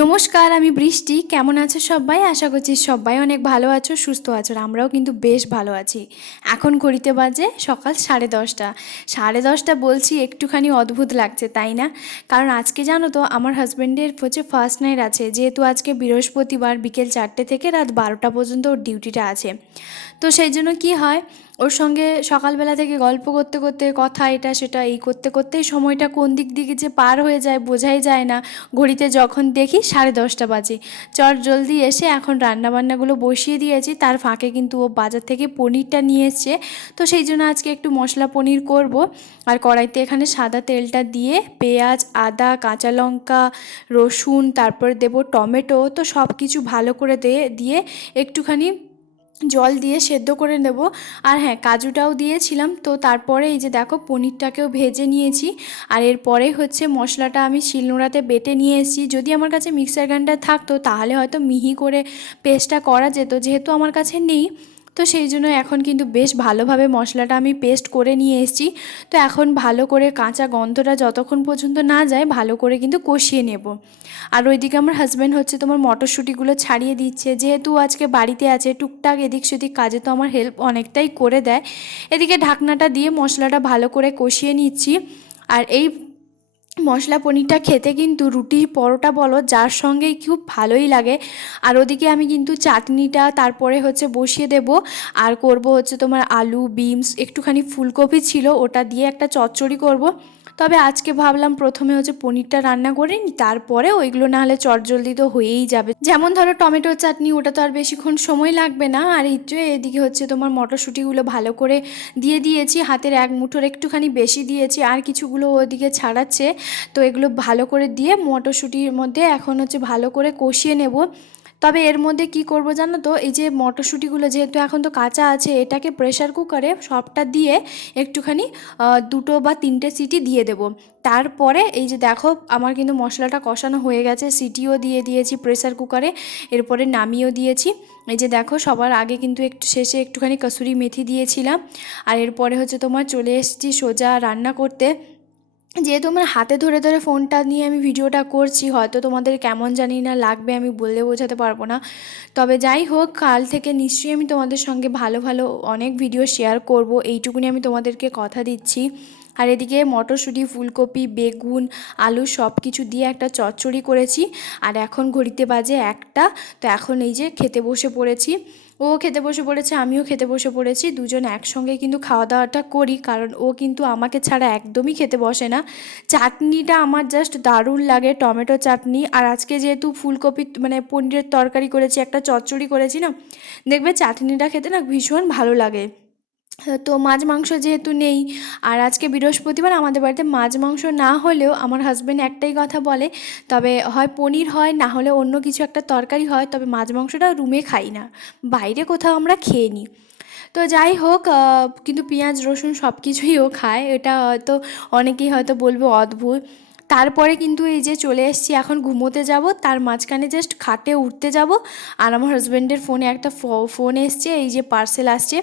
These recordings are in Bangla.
নমস্কার, আমি বৃষ্টি। কেমন আছো সবাই? আশা করছি সবাই অনেক ভালো আছো, সুস্থ আছো আমরাও কিন্তু বেশ ভালো আছি। এখন ঘড়িতে বাজে সকাল সাড়ে দশটা। সাড়ে দশটা বলছি একটুখানি অদ্ভুত লাগছে, তাই না? কারণ আজকে জানো তো, আমার হাজব্যান্ডের হচ্ছে ফার্স্ট নাইট আছে। যেহেতু আজকে বৃহস্পতিবার বিকেল চারটে থেকে রাত বারোটা পর্যন্ত ওর ডিউটিটা আছে। তো সেই জন্য কি হয় ওর সঙ্গে সকালবেলা থেকে গল্প করতে করতে, কথা এটা সেটা, এই করতে করতেই সময়টা কোন দিক দিকে যে পার হয়ে যায় বোঝাই যায় না। ঘড়িতে যখন দেখি সাড়ে দশটা বাজে। চট জলদি এসে এখন রান্নাবান্নাগুলো বসিয়ে দিয়েছি। তার ফাঁকে কিন্তু ও বাজার থেকে পনিরটা নিয়ে এসছে। তো সেই জন্য আজকে একটু মশলা পনির করব। আর কড়াইতে এখানে সাদা তেলটা দিয়ে পেঁয়াজ, আদা, কাঁচা লঙ্কা, রসুন, তারপর দেব টমেটো। তো সব কিছু ভালো করে দিয়ে দিয়ে একটুখানি জল দিয়ে সেদ্ধ করে নেব। আর হ্যাঁ কাজুটাও দিয়েছিলাম। তো তারপরে এই যে দেখো, পনিরটাকেও ভেজে নিয়েছি। আর এরপরে হচ্ছে মশলাটা আমি শিলনোড়াতে বেটে নিয়ে এসেছি। যদি আমার কাছে মিক্সার গ্রাইন্ডার থাকতো, তাহলে হয়তো মিহি করে পেস্টটা করা যেত। যেহেতু আমার কাছে নেই তো সেই জন্য এখন কিন্তু বেশ ভালোভাবে মশলাটা আমি পেস্ট করে নিয়ে এসেছি। তো এখন ভালো করে কাঁচা গন্ধটা যতক্ষণ পর্যন্ত না যায়, ভালো করে কিন্তু কষিয়ে নেব। আর ওইদিকে আমার হাজব্যান্ড হচ্ছে তোমার মটরশুঁটিগুলো ছাড়িয়ে দিচ্ছে। যেহেতু আজকে বাড়িতে আছে, টুকটাক এদিক সেদিক কাজে তো আমার হেল্প অনেকটাই করে দেয়। এদিকে ঢাকনাটা দিয়ে মশলাটা ভালো করে কষিয়ে নিচ্ছি। আর এই মশলা পনিরটা খেতে কিন্তু রুটি পরোটা বলো, যার সঙ্গে খুব ভালোই লাগে। আর ওদিকে আমি কিন্তু চাটনিটা তারপরে হচ্ছে বসিয়ে দেব। আর করব হচ্ছে তোমার আলু, বিনস, একটুখানি ফুলকপি ছিল, ওটা দিয়ে একটা চচ্চড়ি করব। তবে আজকে ভাবলাম প্রথমে হচ্ছে পনিরটা রান্না করে নিই, তারপরে ওইগুলো না হলে চটজলদি তো হয়েই যাবে। যেমন ধরো টমেটোর চাটনি, ওটা তো আর বেশিক্ষণ সময় লাগবে না। আর এই এদিকে হচ্ছে তোমার মটরশুঁটিগুলো ভালো করে দিয়ে দিয়েছি, হাতের এক মুঠোর একটুখানি বেশি দিয়েছি, আর কিছুগুলো ওদিকে ছাড়াচ্ছে। তো এগুলো ভালো করে দিয়ে মটরশুঁটির মধ্যে এখন হচ্ছে ভালো করে কষিয়ে নেব। তবে এর মধ্যে কি করব জানো তো? এই যে মটরশুঁটিগুলো যেহেতু এখন তো কাঁচা আছে, এটাকে প্রেশার কুকারে সবটা দিয়ে একটুখানি দুটো বা তিনটে সিটি দিয়ে দেব। তারপরে এই যে দেখো, আমার কিন্তু মশলাটা কষানো হয়ে গেছে, সিটিও দিয়ে দিয়েছি প্রেশার কুকারে এরপরে নামিয়েও দিয়েছি। এই যে দেখো, সবার আগে কিন্তু একটু শেষে একটুখানি কসুরি মেথি দিয়েছিলাম। আর এরপরে হচ্ছে তোমার চলে এসেছি সোজা রান্না করতে। যেহেতু আমার হাতে ধরে ধরে ফোনটা নিয়ে আমি ভিডিওটা করছি, হয়তো তোমাদের কেমন জানি না লাগবে, আমি বললে বোঝাতে পারব না। তবে যাই হোক, কাল থেকে নিশ্চয়ই আমি তোমাদের সঙ্গে ভালো ভালো অনেক ভিডিও শেয়ার করব, এইটুকুনি আমি তোমাদেরকে কথা দিচ্ছি। আর এদিকে মটরশুঁটি, ফুলকপি, বেগুন, আলু সব কিছু দিয়ে একটা চচ্চড়ি করেছি। আর এখন ঘড়িতে বাজে একটা, তো এখন এই যে খেতে বসে পড়েছি। ও খেতে বসে পড়েছে, আমিও খেতে বসে পড়েছি। দুজন একসঙ্গে কিন্তু খাওয়া দাওয়াটা করি, কারণ ও কিন্তু আমাকে ছাড়া একদমই খেতে বসে না। চাটনিটা আমার জাস্ট দারুণ লাগে, টমেটো চাটনি। আর আজকে যেহেতু ফুলকপি মানে পনিরের তরকারি করেছি, একটা চচ্চড়ি করেছি না, দেখবে চাটনিটা খেতে না ভীষণ ভালো লাগে। তো মাছ মাংস যেহেতু নেই, আর আজকে বৃহস্পতিবার আমাদের বাড়িতে মাছ মাংস না হলেও আমার হাজব্যান্ড একটাই কথা বলে, তবে হয় পনির হয়, না হলে অন্য কিছু একটা তরকারি হয়, তবে মাছ মাংসটা রুমে খাই না, বাইরে কোথাও আমরা খেয়ে নিই। তো যাই হোক কিন্তু পেঁয়াজ, রসুন সব কিছুই ও খায়, এটা হয়তো অনেকেই হয়তো বলবে অদ্ভুত। তারপরে কিন্তু এই যে চলে এসেছি, এখন ঘুমোতে যাব। তার মাঝখানে জাস্ট খাটে উঠতে যাব। আর আমার হাজব্যান্ডের ফোনে একটা ফোন এসছে, এই যে পার্সেল আসছে।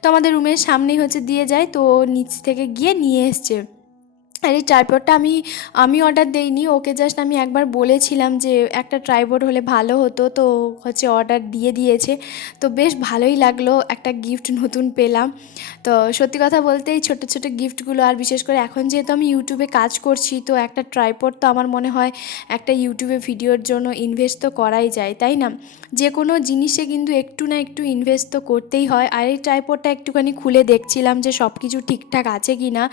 তো আমাদের রুমের সামনেই হচ্ছে দিয়ে যায়, তো নিচ থেকে গিয়ে নিয়ে এসছে। আর এই ট্রাইপডটা আমি আমি অর্ডার দেইনি, ওকে জাস্ট আমি একবার বলেছিলাম যে একটা ট্রাইপড হলে ভালো হতো, তো হচ্ছে অর্ডার দিয়ে দিয়েছে। তো বেশ ভালোই লাগল, একটা গিফট নতুন পেলাম। তো সত্যি কথা বলতে এই ছোটো ছোটো গিফটগুলো আর বিশেষ করে এখন যেহেতু আমি ইউটিউবে কাজ করছি, তো একটা ট্রাইপড তো আমার মনে হয় একটা ইউটিউবে ভিডিওর জন্য ইনভেস্ট তো করাই যায়, তাই না? যে কোনো জিনিসে কিন্তু একটু না একটু ইনভেস্ট তো করতেই হয়। আর এই ট্রাইপডটা একটুখানি খুলে দেখছিলাম যে সব কিছু ঠিকঠাক আছে কি না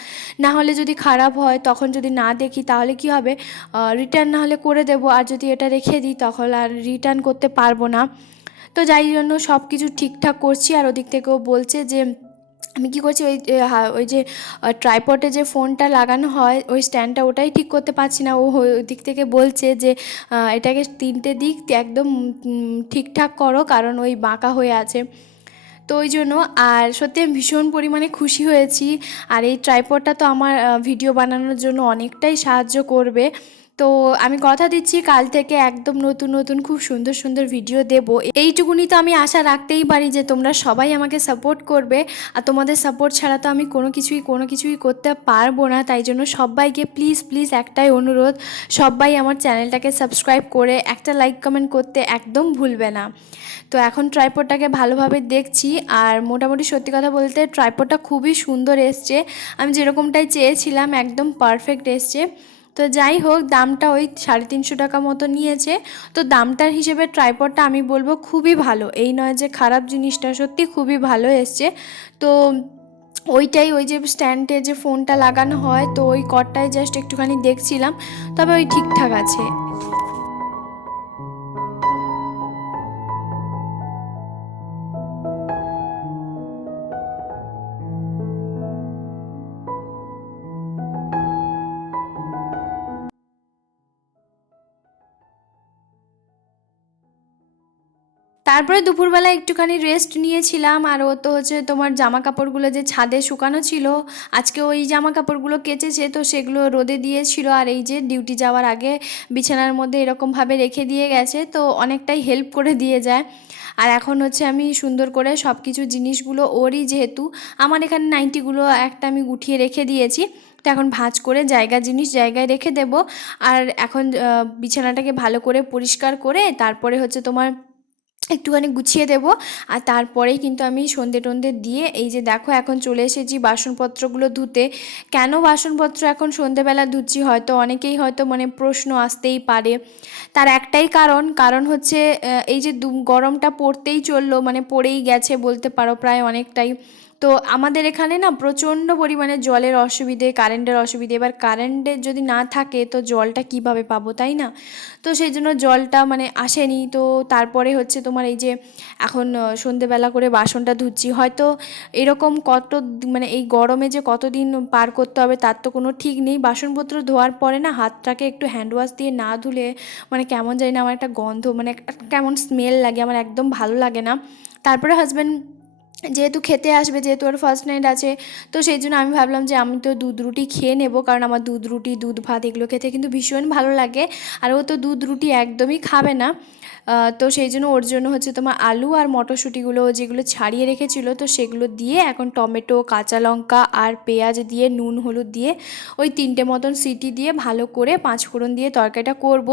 না হলে যদি খারাপ হয়, তখন যদি না দেখি তাহলে কি হবে? রিটার্ন না হলে করে দেবো, আর যদি এটা রেখে দিই তখন আর রিটার্ন করতে পারব না। তো যাই জন্য সব কিছু ঠিকঠাক করছি, আর ওদিক থেকেও বলছে যে, আমি কী করছি, ওই ওই যে ট্রাইপটে যে ফোনটা লাগানো হয়, ওই স্ট্যান্ডটা ওটাই ঠিক করতে পারছি না। ও ওই দিক থেকে বলছে যে এটাকে তিনটে দিক একদম ঠিকঠাক করো, কারণ ওই বাঁকা হয়ে আছে। তো ওই জন্য, আর সত্যি আমি ভীষণ পরিমাণে খুশি হয়েছি। আর এই ট্রাইপডটা তো আমার ভিডিও বানানোর জন্য অনেকটাই সাহায্য করবে। তো আমি কথা দিচ্ছি, কাল থেকে একদম নতুন নতুন, খুব সুন্দর সুন্দর ভিডিও দেব। এইটুকুনি তো আমি আশা রাখতেই পারি যে তোমরা সবাই আমাকে সাপোর্ট করবে। আর তোমাদের সাপোর্ট ছাড়া তো আমি কোনো কিছুই কোনো কিছুই করতে পারব না। তাই জন্য সবাইকে প্লিজ প্লিজ একটাই অনুরোধ, সবাই আমার চ্যানেলটাকে সাবস্ক্রাইব করে একটা লাইক কমেন্ট করতে একদম ভুলবে না। তো এখন ট্রাইপোডটাকে ভালোভাবে দেখছি, আর মোটামুটি সত্যি কথা বলতে ট্রাইপোডটা খুবই সুন্দর এসছে। আমি যেরকমটাই চেয়েছিলাম, একদম পারফেক্ট এসছে। তো যাই হোক, দামটা ওই সাড়ে তিনশো টাকা মতো নিয়েছে। তো দামটার হিসেবে ট্রাইপডটা আমি বলব খুবই ভালো। এই নয় যে খারাপ জিনিসটা, সত্যি খুবই ভালো এসছে। তো ওইটাই ওই যে স্ট্যান্ডে যে ফোনটা লাগানো হয়, তো ওই কটটাই জাস্ট একটুখানি দেখছিলাম। তবে ওই ঠিকঠাক আছে। তারপরে দুপুরবেলা একটুখানি রেস্ট নিয়েছিলাম আর ও তো হচ্ছে তোমার জামা কাপড়গুলো যে ছাদে শুকানো ছিল, আজকে ওই জামা কাপড়গুলো কেচেছে তো সেগুলো রোদে দিয়েছিল আর এই যে ডিউটি যাওয়ার আগে বিছানার মধ্যে এরকমভাবে রেখে দিয়ে গেছে তো অনেকটাই হেল্প করে দিয়ে যায়। আর এখন হচ্ছে আমি সুন্দর করে সব কিছু জিনিসগুলো ওরই যেহেতু, আমার এখানে নাইনটিগুলো একটা আমি গুঠিয়ে রেখে দিয়েছি, তো এখন ভাঁজ করে জায়গা জিনিস জায়গায় রেখে দেব। আর এখন বিছানাটাকে ভালো করে পরিষ্কার করে তারপরে হচ্ছে তোমার একটুখানি গুছিয়ে দেব। আর তারপরেই কিন্তু আমি সন্ধে টন্ধে দিয়ে এই যে দেখো এখন চলে এসেছি বাসনপত্রগুলো ধুতে। কেন বাসনপত্র এখন সন্ধেবেলা ধুচ্ছি হয়তো অনেকেই হয়তো মানে প্রশ্ন আসতেই পারে। তার একটাই কারণ কারণ হচ্ছে এই যে গরমটা পড়তেই চলল মানে পড়েই গেছে বলতে পারো প্রায় অনেকটাই। তো আমাদের এখানে না প্রচণ্ড পরিমাণে জলের অসুবিধে কারেন্টের অসুবিধে। এবার কারেন্টের যদি না থাকে তো জলটা কীভাবে পাবো, তাই না? তো সেই জন্য জলটা মানে আসেনি। তো তারপরে হচ্ছে তোমার এই যে এখন সন্ধেবেলা করে বাসনটা ধুচ্ছি। হয়তো এরকম কত মানে এই গরমে যে কতদিন পার করতে হবে তার তো কোনো ঠিক নেই। বাসনপত্র ধোয়ার পরে না হাতটাকে একটু হ্যান্ড ওয়াশ দিয়ে না ধুলে মানে কেমন জানি না আমার একটা গন্ধ মানে কেমন স্মেল লাগে। আমার একদম ভালো লাগে না। তারপরে হাজব্যান্ড যেহেতু খেতে আসবে, যেহেতু ওর ফার্স্ট নাইট আছে, তো সেই জন্য আমি ভাবলাম যে আমি তো দুধ রুটি খেয়ে নেব, কারণ আমার দুধ রুটি, দুধ ভাত এগুলো খেতে কিন্তু ভীষণ ভালো লাগে। আর ও তো দুধ রুটি একদমই খাবে না। তো সেই জন্য ওর জন্য হচ্ছে তোমার আলু আর মটরশুঁটিগুলো যেগুলো ছাড়িয়ে রেখেছিল, তো সেগুলো দিয়ে এখন টমেটো, কাঁচা লঙ্কা আর পেঁয়াজ দিয়ে, নুন, হলুদ দিয়ে ওই তিনটে মতন সিটি দিয়ে ভালো করে পাঁচ ফোড়ন দিয়ে তরকারিটা করব।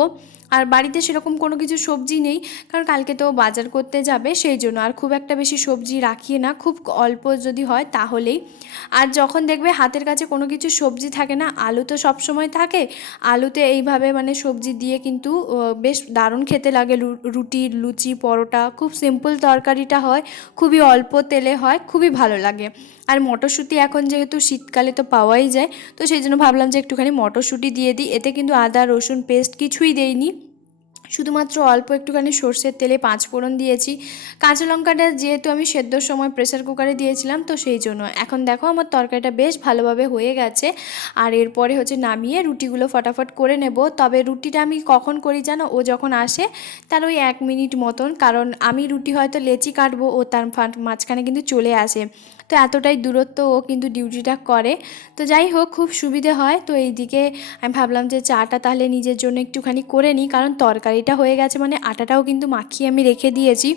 আর বাড়িতে সেরকম কোনো কিছু সবজি নেই, কারণ কালকে তো বাজার করতে যাবে, সেই জন্য আর খুব একটা বেশি সবজি রাখি না, খুব অল্প যদি হয় তাহলেই। আর যখন দেখবে হাতের কাছে কোনো কিছু সবজি থাকে না, আলু তো সব সময় থাকে, আলুতে এইভাবে মানে সবজি দিয়ে কিন্তু বেশ দারুণ খেতে লাগে রুটি, লুচি, পরোটা, খুব সিম্পল তরকারিটা হয়, খুবই অল্প তেলে হয়, খুবই ভালো লাগে। আর মটরশুঁটি এখন যেহেতু শীতকালে তো পাওয়াই যায়, তো সেই জন্য ভাবলাম যে একটুখানি মটরশুঁটি দিয়ে দিই, এতে কিন্তু আদা, রসুন, পেস্ট কিছুই দেইনি। শুধুমাত্র অল্প একটুখানি সর্ষের তেলে পাঁচ ফোড়ন দিয়েছি। কাঁচা লঙ্কাটা যেহেতু আমি সেদ্ধর সময় প্রেসার কুকারে দিয়েছিলাম, তো সেই জন্য। এখন দেখো আমার তরকারিটা বেশ ভালোভাবে হয়ে গেছে। আর এরপরে হচ্ছে নামিয়ে রুটিগুলো ফটাফট করে নেব। তবে রুটিটা আমি কখন করি জানো? ও যখন আসে, তার ওই এক মিনিট মতন। কারণ আমি রুটি হয়তো লেচি কাটবো, ও তার মাঝখানে কিন্তু চলে আসে। তো এতটাই দূরত্ব ও কিন্তু ডিউটিটা করে। তো যাই হোক, খুব সুবিধে হয়। তো এইদিকে আমি ভাবলাম যে চাটা তাহলে নিজের জন্য একটুখানি করে নিই, কারণ তরকারিটা হয়ে গেছে মানে আটাটাও কিন্তু মাখিয়ে আমি রেখে দিয়েছি।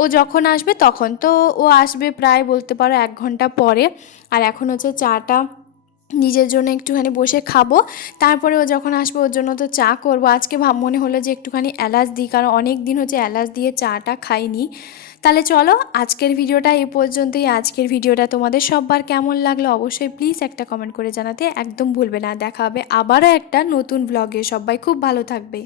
ও যখন আসবে তখন তো ও আসবে প্রায় বলতে পারো এক ঘণ্টা পরে। আর এখন হচ্ছে চাটা নিজের জন্য একটুখানি বসে খাব। তারপরে ও যখন আসবে, ওর জন্য তো চা করব। আজকে ভাব মনে হলো যে একটুখানি এলাচ দিই, কারণ অনেক দিন হচ্ছে এলাচ দিয়ে চাটা খাইনি। তাহলে চলো, আজকের ভিডিওটা এই পর্যন্তই। আজকের ভিডিওটা তোমাদের সববার কেমন লাগল অবশ্যই প্লিজ একটা কমেন্ট করে জানাতে একদম ভুলবে না। দেখা হবে আবারও একটা নতুন ব্লগে সবাই খুব ভালো থাকবে।